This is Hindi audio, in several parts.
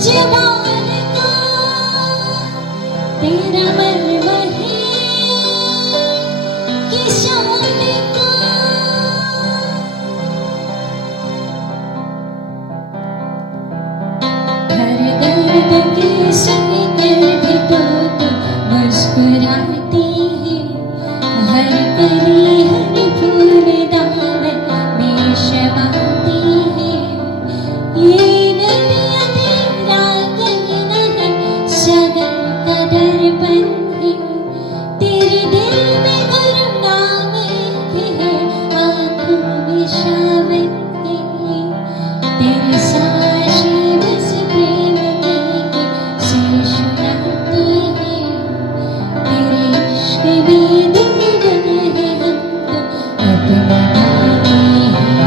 जवान का तेरा मन वही किसान का। हर दर्द के संग कर भी तो मुस्कुराती है, हर कली हर फूल दामन में शमाती है। ये नदियाँ तेरा कहना है, शगन का दर्पण है, तेरे दिल में करुणा है, आँखों में सावन है। तेरे साक्षी बस प्रेम की सुनाती है, तेरे इश्क में दुर्गम है, हम तो अपनाते हैं।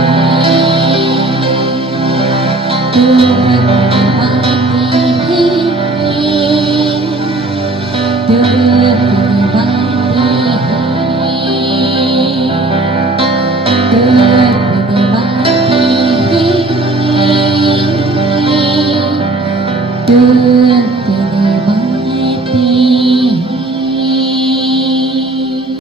तू अपनाती है, तू अपनाती है, तू अपनाती है, तू अपनाती